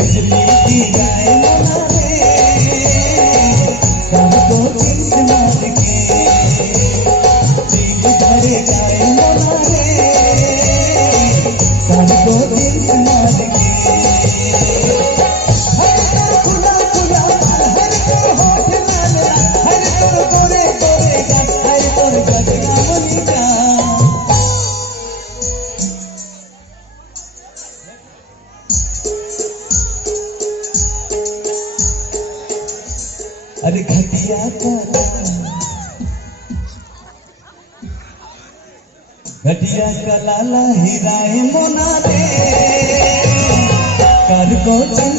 बिजली की गाय मोना रे कर को दिल से मार के दिल भरे गाय मोना रे कर को दिल से मार के अरे घटिया का लाला हीराए मोना रे कर को दिल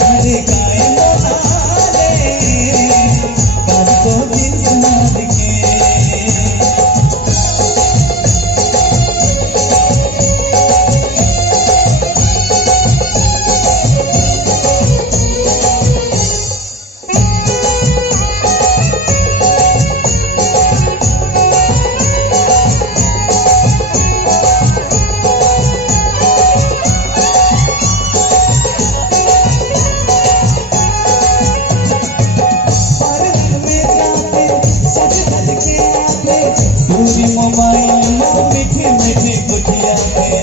भरे गाय मोना रे कर को दिल मार के मोबाइल में मीठी मीठी गुजिया में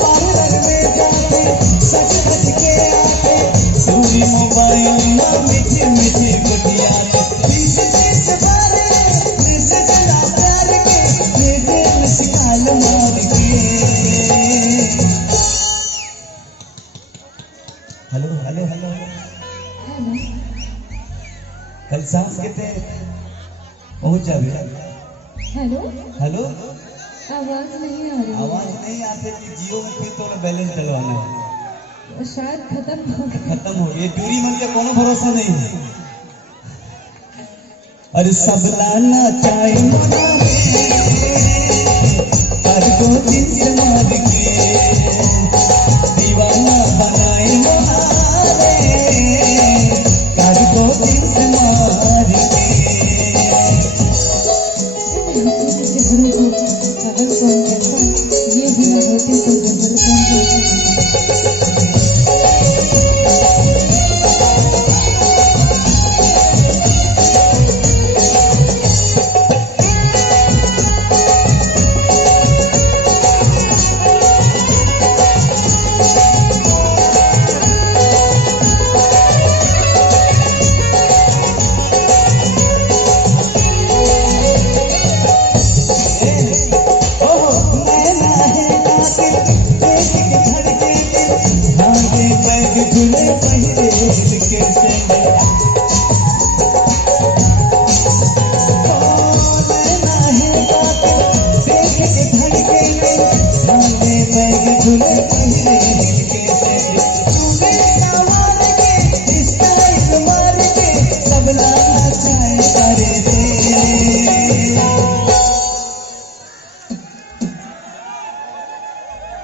पार्लर में जाते सज धज के आते पूरी मोबाइल में मीठी मीठी गुजिया बीच बीच बारे मैसेज ला प्यार के दे दे मिसाल मार के हेलो हेलो हेलो कल सांस कहते पहुंच जावे हेलो हेलो आवाज नहीं आ रही। आवाज नहीं आते कि जियो में फिर थोड़ा बैलेंस डलवाना है शायद खत्म हो गया। खत्म हो गया दूरी मन का कोनो भरोसा नहीं है। अरे सब लाना चाहे मोना कर को दिल से मार के दीवाना बनाए मोना रे कर को दिल से मार के अगर कौन कहता ये भी ना होती तो गजल कौन कहता।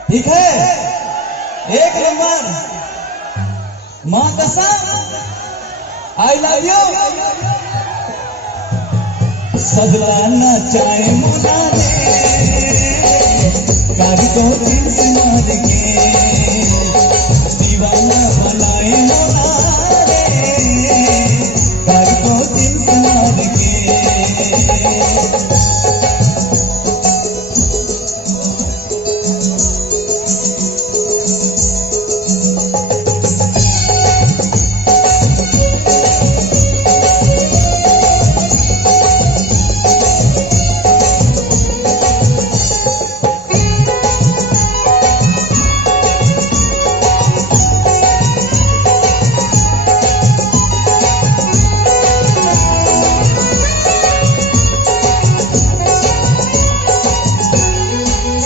ठीक है एक नंबर मां कसम आई लव यू सजलाना चाहे मोना रे कर को दिल से मार के दीवाना बनाए मोना रे कर को दिल से मार के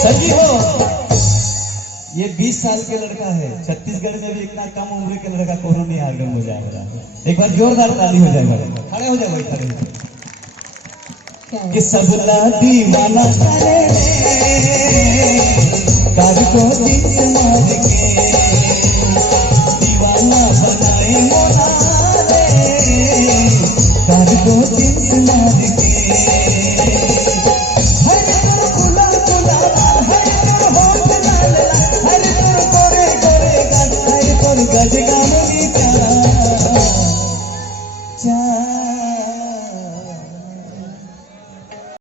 सही हो ये 20 साल के लड़का है। छत्तीसगढ़ में भी इतना कम उम्र के लड़का कोनो नहीं आगे हो जाएगा। एक बार जोरदार ताली हो जाएगा। खड़े हो जाओ भाई खड़े कि सबला दीवाना करे कर को दिल से मार के दीवाना बनाए मोना रे कर को दिल से मार के हर गुला गजगामुनीचा चार